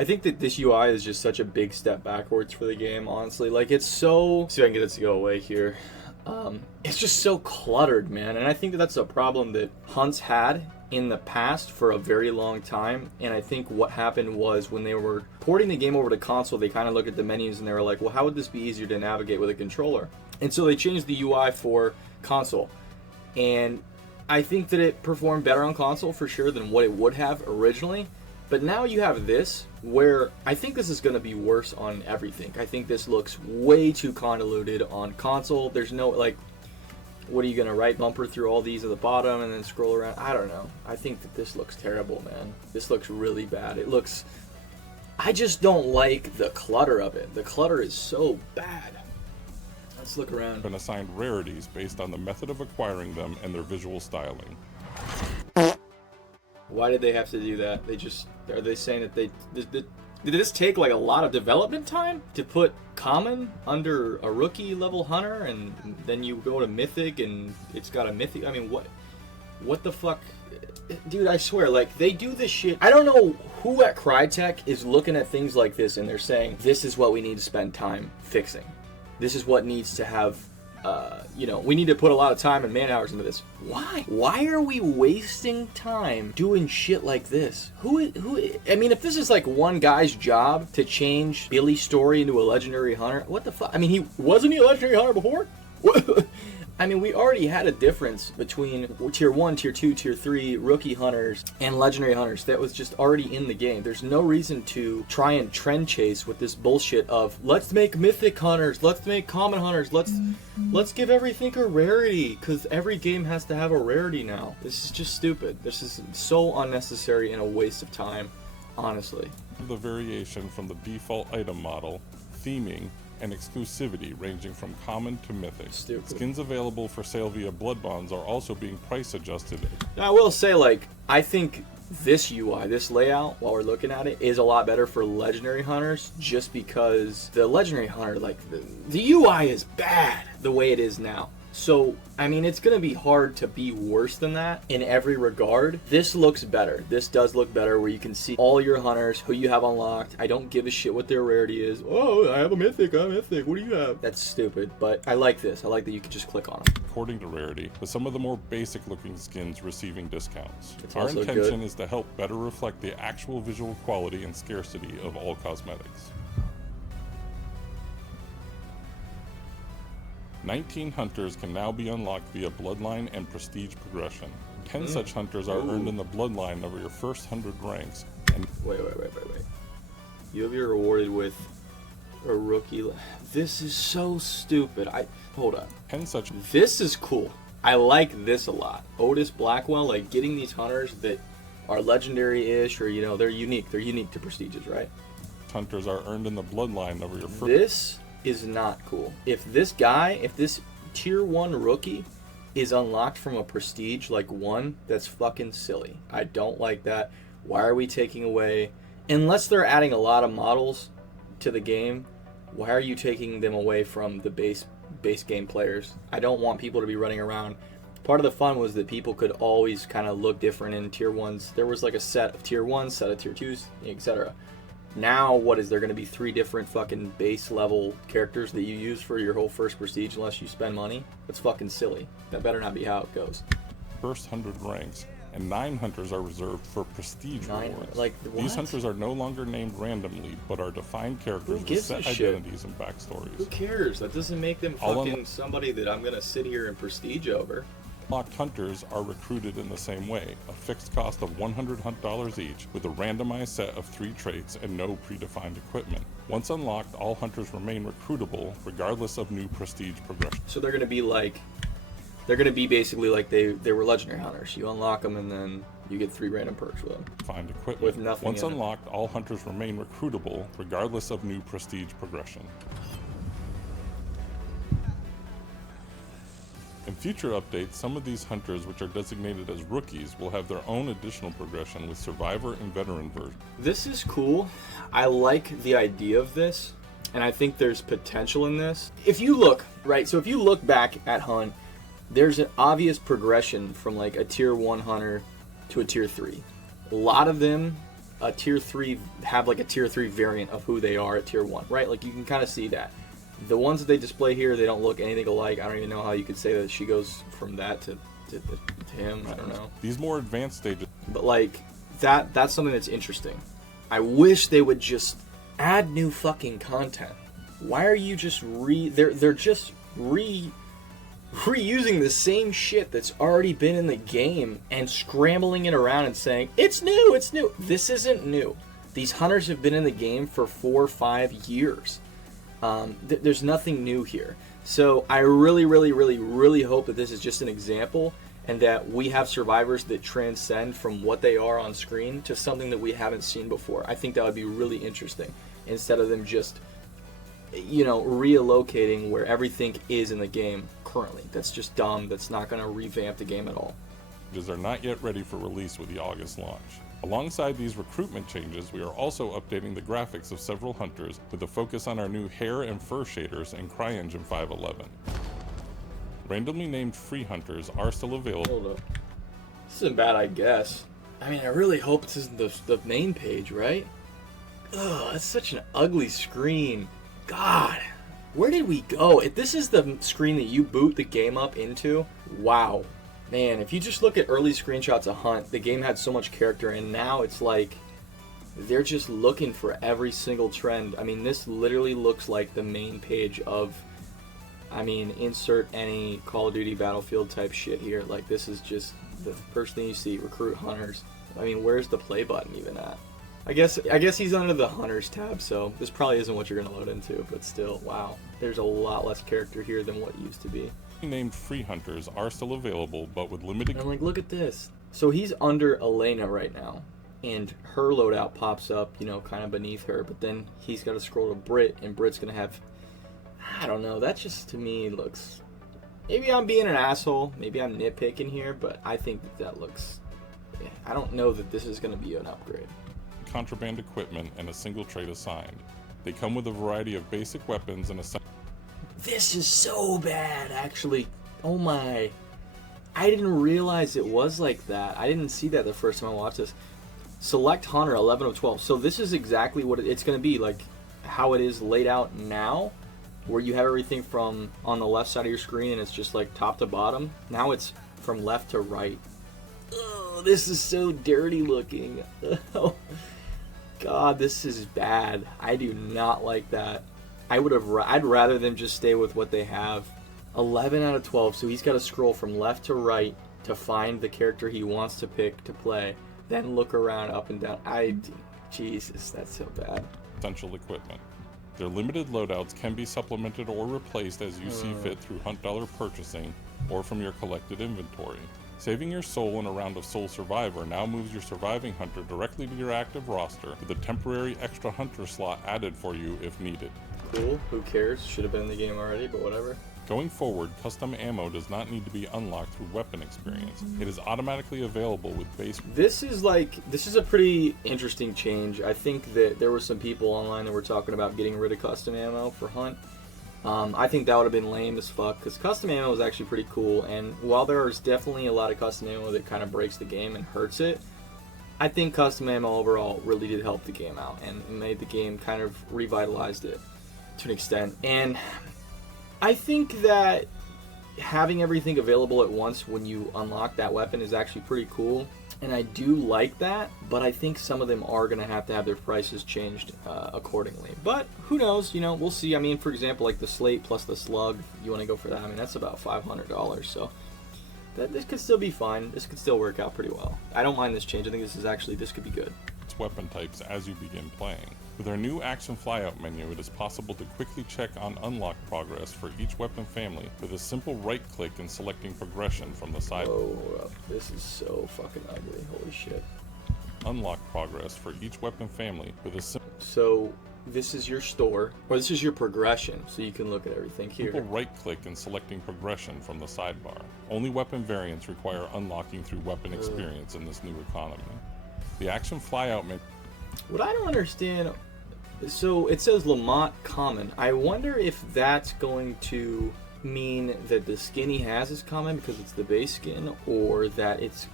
I think that this UI is just such a big step backwards for the game, honestly. Like, it's so... See if I can get it to go away here. It's just so cluttered, man. And I think that that's a problem that Hunt's had in the past for a very long time. And I think what happened was when they were porting the game over to console, they kind of looked at the menus and they were like, well, how would this be easier to navigate with a controller? And so they changed the UI for console. And I think that it performed better on console for sure than what it would have originally. But now you have this, where I think this is going to be worse on everything. I think this looks way too convoluted on console. There's no, like, what are you going to right bumper through all these at the bottom and then scroll around? I don't know. I think that this looks terrible, man. This looks really bad. It looks... I just don't like the clutter of it. The clutter is so bad. Let's look around. Been assigned rarities based on the method of acquiring them and their visual styling. Why did they have to do that? Are they saying that did this take like a lot of development time to put common under a rookie level hunter, and then you go to mythic and it's got a mythic? I mean, what the fuck? Dude, I swear, like, they do this shit. I don't know who at Crytek is looking at things like this and they're saying, this is what we need to spend time fixing. This is what needs to have, we need to put a lot of time and man hours into this. Why? Why are we wasting time doing shit like this? I mean, if this is like one guy's job to change Billy's story into a legendary hunter, what the fuck? I mean, wasn't he a legendary hunter before? I mean, we already had a difference between tier 1, tier 2, tier 3 rookie hunters and legendary hunters that was just already in the game. There's no reason to try and trend chase with this bullshit of let's make mythic hunters, let's make common hunters, let's give everything a rarity, because every game has to have a rarity now. This is just stupid. This is so unnecessary and a waste of time, honestly. The variation from the default item model, theming, and exclusivity ranging from common to mythic. Stupid. Skins available for sale via blood bonds are also being price adjusted. Now, I will say, like, I think this UI, this layout, while we're looking at it, is a lot better for legendary hunters, just because the legendary hunter, like, the UI is bad the way it is now. So, I mean, it's going to be hard to be worse than that in every regard. This looks better. This does look better, where you can see all your hunters, who you have unlocked. I don't give a shit what their rarity is. Oh, I have a mythic, I'm mythic. What do you have? That's stupid, but I like this. I like that you can just click on them. According to Rarity, with some of the more basic looking skins receiving discounts. It's Our also intention good. is to help better reflect the actual visual quality and scarcity of all cosmetics. 19 hunters can now be unlocked via bloodline and prestige progression. 10 such hunters are earned in the bloodline over your first 100 ranks. And Wait. You'll be rewarded with a rookie. This is so stupid. Hold up. 10 such This is cool. I like this a lot. Otis Blackwell, like, getting these hunters that are legendary-ish, or, they're unique. They're unique to prestiges, right? hunters are earned in the bloodline over your first. This is not cool. If this tier 1 rookie is unlocked from a prestige like 1, that's fucking silly. I don't like that. Why are we taking away, unless they're adding a lot of models to the game, why are you taking them away from the base game players? I don't want people to be running around. Part of the fun was that people could always kind of look different in tier 1s. There was like a set of tier 1s, set of tier 2s, etc. Now, what is there going to be 3 different fucking base level characters that you use for your whole first prestige unless you spend money? That's fucking silly. That better not be how it goes. First 100 ranks, and 9 hunters are reserved for prestige 9, rewards. like, what? These hunters are no longer named randomly, but are defined characters with set identities and backstories. Who cares? That doesn't make them All fucking somebody that I'm going to sit here and prestige over. Unlocked hunters are recruited in the same way, a fixed cost of $100 each, with a randomized set of 3 traits and no predefined equipment. Once unlocked, all hunters remain recruitable, regardless of new prestige progression. So they're going to be basically like they were legendary hunters. You unlock them and then you get 3 random perks with them. Find equipment. With nothing Once in it. unlocked, all hunters remain recruitable, regardless of new prestige progression. In future updates, some of these hunters, which are designated as rookies, will have their own additional progression with Survivor and Veteran version. This is cool. I like the idea of this, and I think there's potential in this. If you look back at Hunt, there's an obvious progression from like a tier 1 hunter to a tier 3. A lot of them a tier 3 have like a tier 3 variant of who they are at tier 1, right? Like you can kind of see that. The ones that they display here, they don't look anything alike. I don't even know how you could say that she goes from that to him. I don't know. These more advanced stages. But like that's something that's interesting. I wish they would just add new fucking content. Why are you just they're just reusing the same shit that's already been in the game and scrambling it around and saying, it's new, it's new. This isn't new. These hunters have been in the game for 4 or 5 years. There's nothing new here. So I really, really, really, really hope that this is just an example and that we have survivors that transcend from what they are on screen to something that we haven't seen before. I think that would be really interesting instead of them just, reallocating where everything is in the game currently. That's just dumb. That's not going to revamp the game at all. Are not yet ready for release with the August launch. Alongside these recruitment changes, we are also updating the graphics of several hunters with a focus on our new hair and fur shaders in CryEngine 5.11. Randomly named free hunters are still available. Hold up. This isn't bad, I guess. I mean, I really hope this isn't the main page, right? Ugh, that's such an ugly screen. God, where did we go? If this is the screen that you boot the game up into, wow. Man, if you just look at early screenshots of Hunt, the game had so much character, and now it's like they're just looking for every single trend. I mean, this literally looks like the main page of, insert any Call of Duty Battlefield type shit here. Like, this is just the first thing you see, recruit hunters. I mean, where's the play button even at? I guess he's under the hunters tab, so this probably isn't what you're going to load into, but still, wow. There's a lot less character here than what used to be. Named free hunters are still available, but with limited. And I'm like, look at this. So he's under Elena right now, and her loadout pops up, kind of beneath her. But then he's got to scroll to Brit, and Brit's gonna have, I don't know. That just to me looks. Maybe I'm being an asshole. Maybe I'm nitpicking here, but I think that looks. I don't know that this is gonna be an upgrade. Contraband equipment and a single trait assigned. They come with a variety of basic weapons and a. This is so bad, actually. Oh my. I didn't realize it was like that. I didn't see that the first time I watched this. Select Hunter, 11 of 12. So this is exactly what it's going to be, like how it is laid out now, where you have everything from on the left side of your screen and it's just like top to bottom. Now it's from left to right. Oh, this is so dirty looking. Oh, God, this is bad. I do not like that. I'd rather them just stay with what they have. 11 out of 12, so he's got to scroll from left to right to find the character he wants to pick to play, then look around up and down. Jesus, that's so bad. Essential equipment. Their limited loadouts can be supplemented or replaced as you see fit through Hunt Dollar purchasing or from your collected inventory. Saving your soul in a round of Soul Survivor now moves your surviving hunter directly to your active roster with a temporary extra hunter slot added for you if needed. Cool, who cares? Should have been in the game already, but whatever. Going forward, custom ammo does not need to be unlocked through weapon experience. It is automatically available with base. This is a pretty interesting change. I think that there were some people online that were talking about getting rid of custom ammo for Hunt. I think that would have been lame as fuck, because custom ammo is actually pretty cool, and while there is definitely a lot of custom ammo that kind of breaks the game and hurts it, I think custom ammo overall really did help the game out and made the game kind of revitalized it to an extent. And I think that having everything available at once when you unlock that weapon is actually pretty cool, and I do like that, but I think some of them are going to have their prices changed accordingly. But who knows, we'll see. I mean, for example, like the slate plus the slug, you want to go for that, I mean, that's about $500, so this could still be fine. This could still work out pretty well. I don't mind this change. I think this could be good. Weapon types as you begin playing. With our new action flyout menu, it is possible to quickly check on unlock progress for each weapon family with a simple right click and selecting progression from the side. Oh, this is so fucking ugly. Holy shit. Unlock progress for each weapon family with a simple. So this is your store, or this is your progression, so you can look at everything here. Simple right click and selecting progression from the sidebar. Only weapon variants require unlocking through weapon experience in this new economy. The action flyout menu. What I don't understand, so it says Lamont Common. I wonder if that's going to mean that the skin he has is common because it's the base skin, or that it's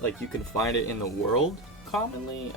like you can find it in the world commonly.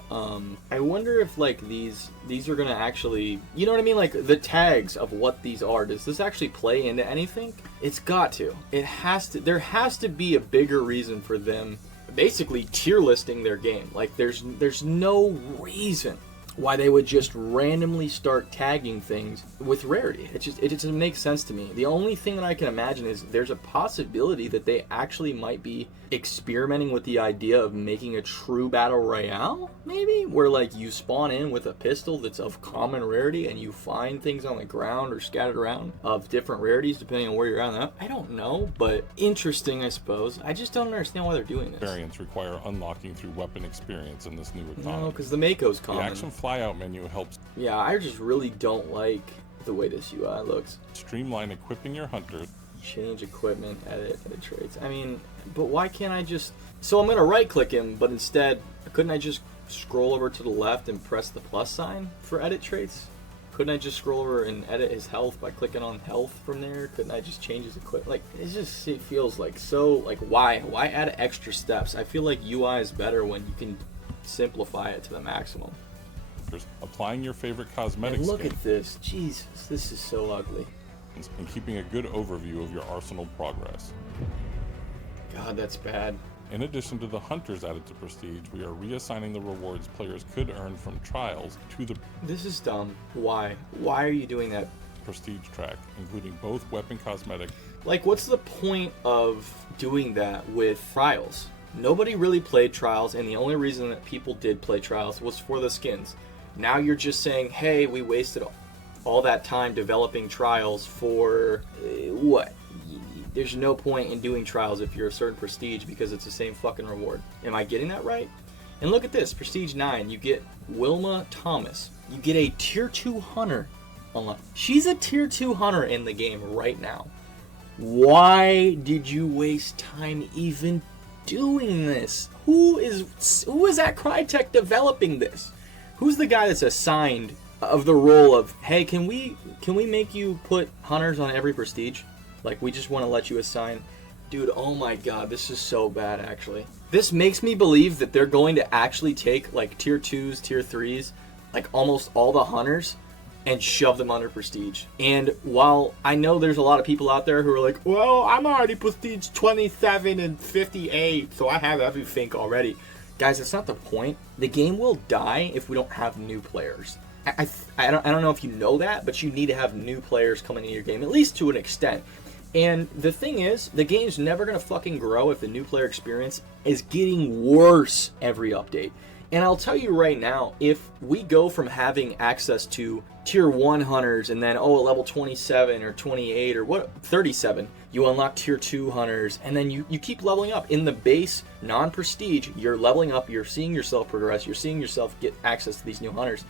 I wonder if like these are gonna actually, you know what I mean, like the tags of what these are, does this actually play into anything? It's got to. It has to. There has to be a bigger reason for them basically tier listing their game. Like there's no reason why they would just randomly start tagging things with rarity. It just doesn't make sense to me. The only thing that I can imagine is there's a possibility that they actually might be experimenting with the idea of making a true battle royale, maybe, where like you spawn in with a pistol that's of common rarity and you find things on the ground or scattered around of different rarities depending on where you're at. I don't know, but interesting, I suppose. I just don't understand why they're doing this. Variants require unlocking through weapon experience in this new economy. No, because the Mako's common. The action flyout menu helps. Yeah, I just really don't like the way this UI looks. Streamline equipping your hunter. Change equipment, edit traits. I mean, but why can't I just... So I'm going to right-click him, but instead, couldn't I just scroll over to the left and press the plus sign for edit traits? Couldn't I just scroll over and edit his health by clicking on health from there? Couldn't I just change his equipment? Like, it feels like so... Like, why? Why add extra steps? I feel like UI is better when you can simplify it to the maximum. Applying your favorite cosmetics. And look at this. Jesus, this is so ugly. And keeping a good overview of your arsenal progress. God, that's bad. In addition to the hunters added to Prestige, we are reassigning the rewards players could earn from trials to the... This is dumb. Why? Why are you doing that? Prestige track, including both weapon cosmetic. Like, what's the point of doing that with trials? Nobody really played trials, and the only reason that people did play trials was for the skins. Now you're just saying, hey, we wasted all that time developing trials for what? There's no point in doing trials if you're a certain prestige because it's the same fucking reward. Am I getting that right? And look at this, Prestige 9, you get Wilma Thomas. You get a tier 2 hunter. She's a tier 2 hunter in the game right now. Why did you waste time even doing this? Who is at Crytek developing this? Who's the guy that's assigned of the role of, hey, can we make you put hunters on every prestige? Like, we just want to let you assign. Dude, oh my god, this is so bad, actually. This makes me believe that they're going to actually take, like, tier 2s, tier 3s, like, almost all the hunters, and shove them under prestige. And while I know there's a lot of people out there who are like, well, I'm already prestige 27 and 58, so I have everything already. Guys, that's not the point. The game will die if we don't have new players. I don't know if you know that, but you need to have new players coming into your game, at least to an extent. And the thing is, the game's never going to fucking grow if the new player experience is getting worse every update. And I'll tell you right now, if we go from having access to tier 1 hunters and then, at level 27 or 28 or 37, you unlock tier 2 hunters, and then you keep leveling up. In the base, non-prestige, you're leveling up, you're seeing yourself progress, you're seeing yourself get access to these new hunters.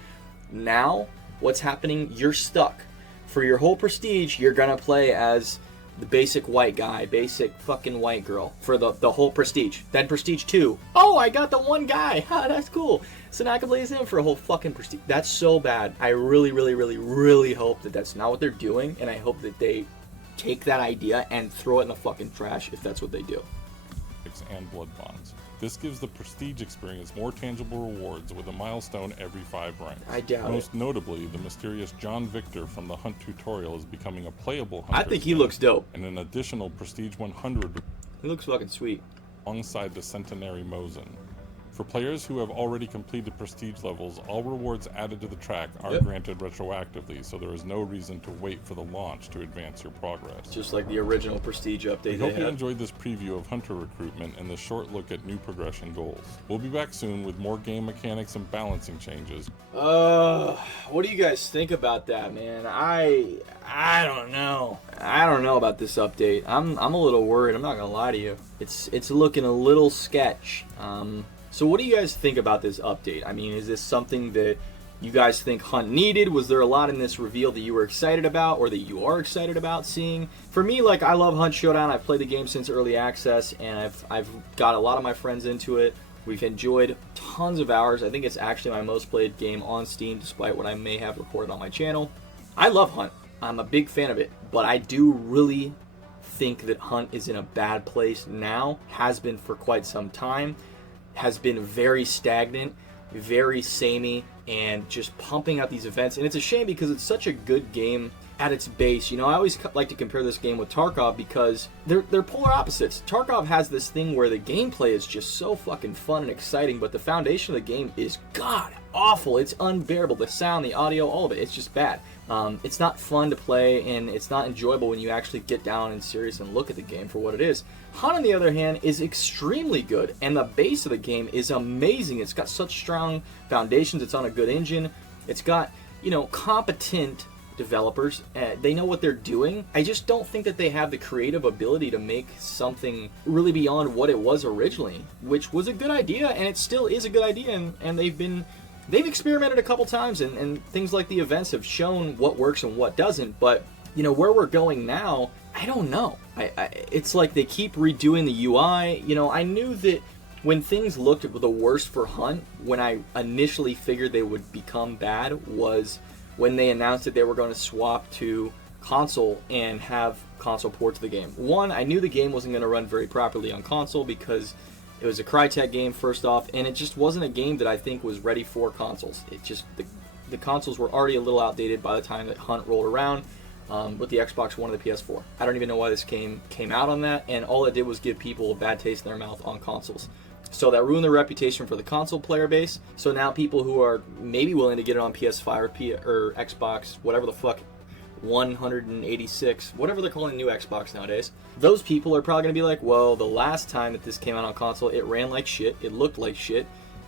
Now, what's happening? You're stuck. For your whole prestige, you're going to play as the basic white guy, basic fucking white girl for the whole prestige. Then prestige 2. Oh, I got the one guy. Ha, that's cool. So now I can play as him for a whole fucking prestige. That's so bad. I really, really, really, really hope that that's not what they're doing, and I hope that they take that idea and throw it in the fucking trash if that's what they do. And blood bonds. This gives the prestige experience more tangible rewards with a milestone every 5 ranks. I doubt Most notably, the mysterious John Victor from the Hunt tutorial is becoming a playable hunter. I think he looks dope. And an additional Prestige 100 He looks fucking sweet. alongside the Centenary Mosin. For players who have already completed prestige levels, all rewards added to the track are granted retroactively, so there is no reason to wait for the launch to advance your progress. Just like the original prestige update. We hope you enjoyed this preview of hunter recruitment and this short look at new progression goals. We'll be back soon with more game mechanics and balancing changes. What do you guys think about that, man? I don't know. I don't know about this update. I'm a little worried. I'm not gonna lie to you. It's looking a little sketch. So what do you guys think about this update? I mean, is this something that you guys think Hunt needed? Was there a lot in this reveal that you were excited about or that you are excited about seeing? For me, like, I love Hunt Showdown. I've played the game since early access, and I've got a lot of my friends into it. We've enjoyed tons of hours. I think it's actually my most played game on Steam, despite what I may have recorded on my channel. I love Hunt. I'm a big fan of it, but I do really think that Hunt is in a bad place now, has been for quite some time. has been very stagnant, very samey, and just pumping out these events. And it's a shame because it's such a good game at its base. You know, I always like to compare this game with Tarkov because they're polar opposites. Tarkov has this thing where the gameplay is just so fucking fun and exciting, but the foundation of the game is god awful. It's unbearable. The sound, the audio, all of it. It's just bad. It's not fun to play, and it's not enjoyable when you actually get down and serious and look at the game for what it is. Hunt, on the other hand, is extremely good, and the base of the game is amazing. It's got such strong foundations. It's on a good engine. It's got, you know, competent developers. They know what they're doing. I just don't think that they have the creative ability to make something really beyond what it was originally, which was a good idea, and it still is a good idea, and they've experimented a couple times, and things like the events have shown what works and what doesn't. But, you know, where we're going now, I don't know. It's like they keep redoing the UI. You know, I knew that when things looked the worst for Hunt, when I initially figured they would become bad, was when they announced that they were going to swap to console and have console ports of the game. One, I knew the game wasn't going to run very properly on console because it was a Crytek game, first off, and it just wasn't a game that I think was ready for consoles. It just, the consoles were already a little outdated by the time that Hunt rolled around with the Xbox One and the PS4. I don't even know why this game came out on that, and all it did was give people a bad taste in their mouth on consoles. So that ruined their reputation for the console player base. So now people who are maybe willing to get it on PS5 or Xbox, whatever the fuck, 186, whatever they're calling the new Xbox nowadays, those people are probably going to be like, well, the last time that this came out on console, it ran like shit, it looked like shit,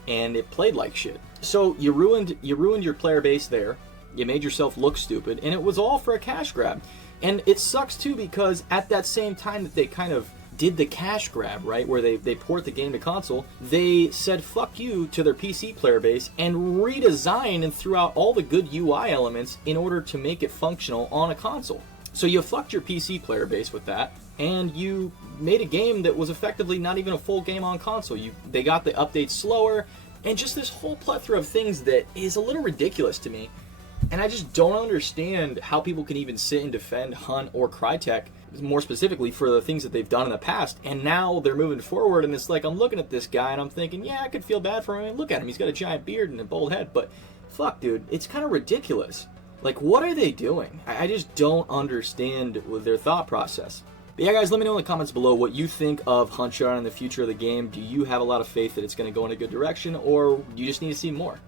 and it played like shit. So you ruined your player base there. You made yourself look stupid, and it was all for a cash grab. And it sucks too because at that same time that they kind of did the cash grab, right, where they port the game to console, they said fuck you to their PC player base and redesigned and threw out all the good UI elements in order to make it functional on a console. So you fucked your PC player base with that, and you made a game that was effectively not even a full game on console. They got the updates slower, and just this whole plethora of things that is a little ridiculous to me. And I just don't understand how people can even sit and defend Hunt or Crytek, more specifically, for the things that they've done in the past. And now they're moving forward, and it's like, I'm looking at this guy, and I'm thinking, yeah, I could feel bad for him. I mean, look at him. He's got a giant beard and a bald head. But fuck, dude, it's kind of ridiculous. Like, what are they doing? I just don't understand their thought process. But yeah, guys, let me know in the comments below what you think of Hunt Showdown and the future of the game. Do you have a lot of faith that it's going to go in a good direction, or do you just need to see more?